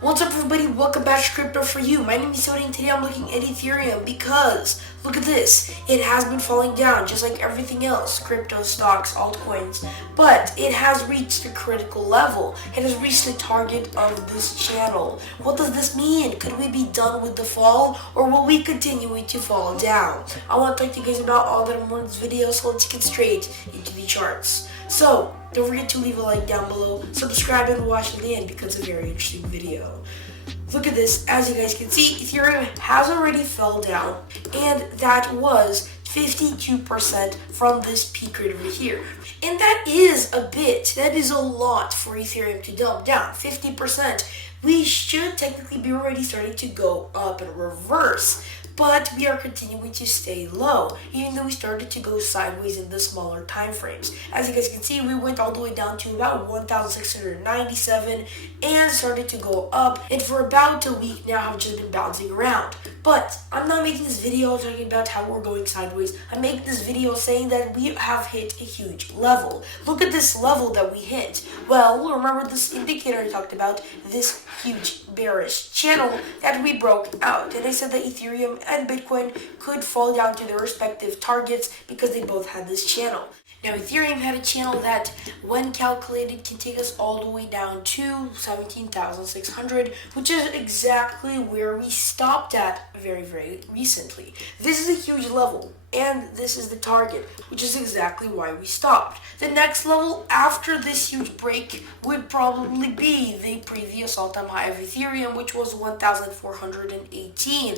What's up, everybody? Welcome back to Crypto for You. My name is Tony, and today I'm looking at Ethereum because look at this. It has been falling down just like everything else, crypto, stocks, altcoins, but it has reached a critical level. It has reached the target of this channel. What does this mean? Could we be done with the fall, or will we continue to fall down? I want to talk to you guys about all that in this video, so let's get straight into the charts. So, don't forget to leave a like down below, subscribe, and watch to the end because it's a very interesting video. Look at this. As you guys can see, Ethereum has already fell down, and that was 52% from this peak right over here. And that is a bit, that is a lot for Ethereum to dump down, 50%. We should technically be already starting to go up in reverse, but we are continuing to stay low, even though we started to go sideways in the smaller time frames. As you guys can see, we went all the way down to about 1,697 and started to go up, and for about a week now have just been bouncing around. But I'm not making this video talking about how we're going sideways. I'm making this video saying that we have hit a huge level. Look at this level that we hit. Well, remember this indicator I talked about, this huge bearish channel that we broke out. And I said that Ethereum and Bitcoin could fall down to their respective targets because they both had this channel. Now, Ethereum had a channel that, when calculated, can take us all the way down to 17,600, which is exactly where we stopped at very, very recently. This is a huge level, and this is the target, which is exactly why we stopped. The next level after this huge break would probably be the previous all-time high of Ethereum, which was 1,418.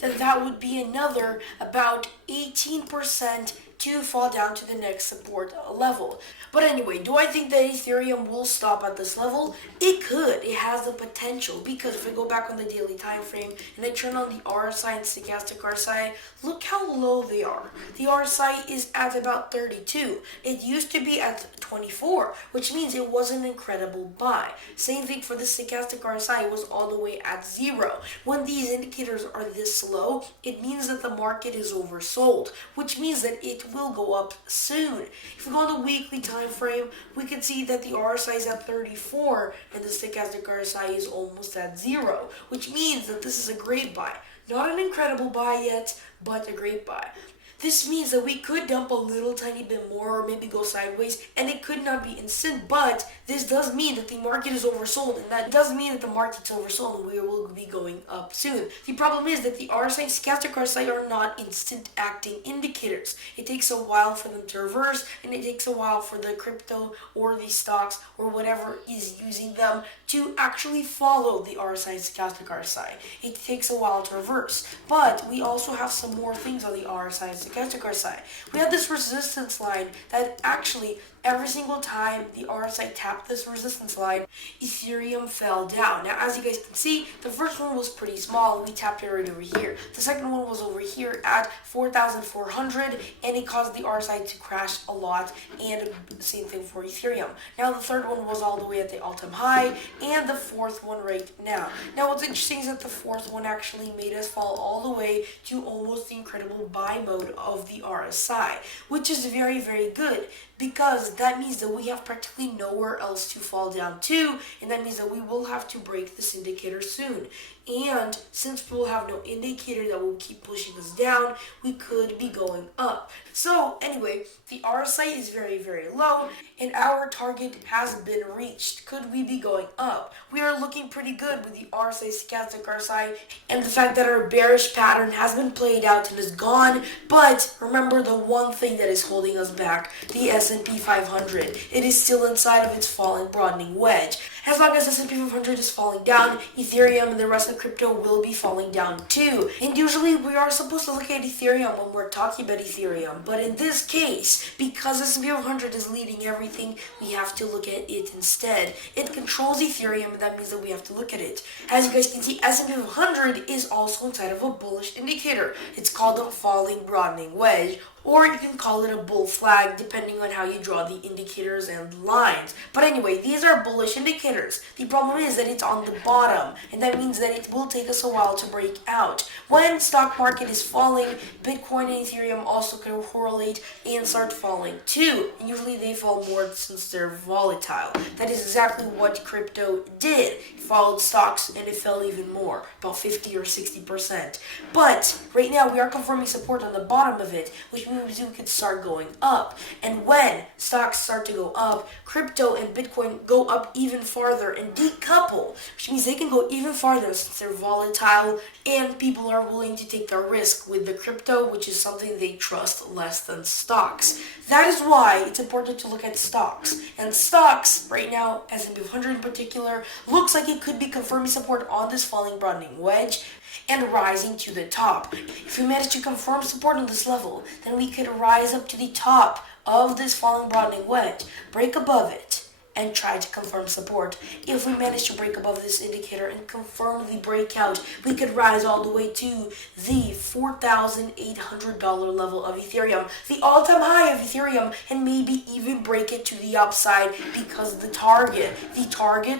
Then that would be another about 18% to fall down to the next support level. But anyway, do I think that Ethereum will stop at this level? It could. It has the potential, because if I go back on the daily time frame and I turn on the RSI and stochastic RSI, look how low they are. The RSI is at about 32. It used to be at 24, which means it was an incredible buy. Same thing for the stochastic RSI, it was all the way at 0. When these indicators are this low, it means that the market is oversold, which means that it will go up soon. If we go on the weekly time frame, we can see that the RSI is at 34 and the stochastic RSI is almost at 0, which means that this is a great buy. Not an incredible buy yet, but a great buy. This means that we could dump a little tiny bit more or maybe go sideways, and it could not be instant, but this does mean that the market is oversold, and that does mean that the market's oversold and we will be going up soon. The problem is that the RSI and stochastic RSI are not instant acting indicators. It takes a while for them to reverse, and it takes a while for the crypto or the stocks or whatever is using them to actually follow the RSI and stochastic RSI. It takes a while to reverse, but we also have some more things on the RSI and stochastic RSI. We have this resistance line that actually every single time the RSI tapped this resistance line, Ethereum fell down. Now, as you guys can see, the first one was pretty small. We tapped it right over here. The second one was over here at 4,400, and it caused the RSI to crash a lot, and same thing for Ethereum. Now, the third one was all the way at the all-time high, and the fourth one right now. Now, what's interesting is that the fourth one actually made us fall all the way to almost the incredible buy mode of the RSI, which is very, very good, because that means that we have practically nowhere else to fall down to, and that means that we will have to break this indicator soon. And since we will have no indicator that will keep pushing us down, we could be going up. So anyway, the RSI is very, very low, and our target has been reached. Could we be going up? We are looking pretty good with the RSI, stochastic RSI, and the fact that our bearish pattern has been played out and is gone. But remember the one thing that is holding us back, the S&P 500. It is still inside of its falling broadening wedge. As long as S&P 500 is falling down, Ethereum and the rest of crypto will be falling down too. And usually we are supposed to look at Ethereum when we're talking about Ethereum, but in this case, because S&P 500 is leading everything, we have to look at it instead. It controls Ethereum, and that means that we have to look at it. As you guys can see, S&P 500 is also inside of a bullish indicator. It's called a falling broadening wedge, or you can call it a bull flag, depending on how you draw the indicators and lines. But anyway, these are bullish indicators. indicators. The problem is that it's on the bottom, and that means that it will take us a while to break out. When stock market is falling, Bitcoin and Ethereum also can correlate and start falling too. And usually they fall more since they're volatile. That is exactly what crypto did. It followed stocks and it fell even more, about 50 or 60%. But right now we are confirming support on the bottom of it, which means we could start going up. And when stocks start to go up, crypto and Bitcoin go up even farther and decouple, which means they can go even farther since they're volatile and people are willing to take their risk with the crypto, which is something they trust less than stocks. That is why it's important to look at stocks. And stocks right now, S&P 500 in particular, looks like it could be confirming support on this falling broadening wedge and rising to the top. If we manage to confirm support on this level, then we could rise up to the top of this falling broadening wedge, break above it, and try to confirm support. If we manage to break above this indicator and confirm the breakout, we could rise all the way to the $4,800 level of Ethereum, the all-time high of Ethereum, and maybe even break it to the upside because the target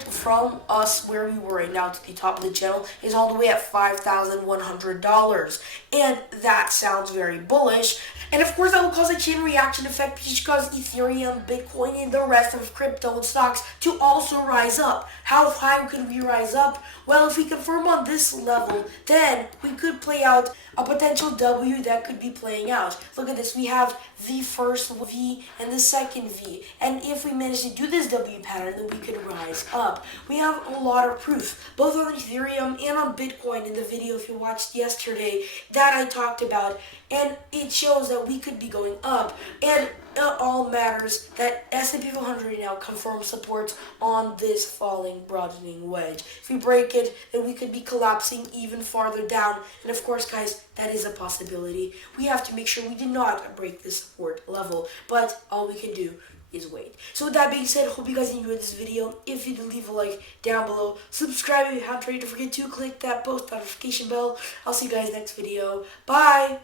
from us where we were right now to the top of the channel is all the way at $5,100. And that sounds very bullish. And of course that will cause a chain reaction effect, which causes Ethereum, Bitcoin, and the rest of crypto and stocks to also rise up. How high could we rise up? Well, if we confirm on this level, then we could play out a potential W that could be playing out. Look at this. We have the first V and the second V. And if we manage to do this W pattern, then we could rise up. We have a lot of proof, both on Ethereum and on Bitcoin in the video if you watched yesterday that I talked about. And it shows that we could be going up. And it all matters that S&P 500 now confirms support on this falling broadening wedge. If we break it, then we could be collapsing even farther down. And of course, guys, that is a possibility. We have to make sure we do not break this support level. But all we can do is wait. So with that being said, hope you guys enjoyed this video. If you did, leave a like down below. Subscribe if you haven't already. Don't forget to click that post notification bell. I'll see you guys next video. Bye!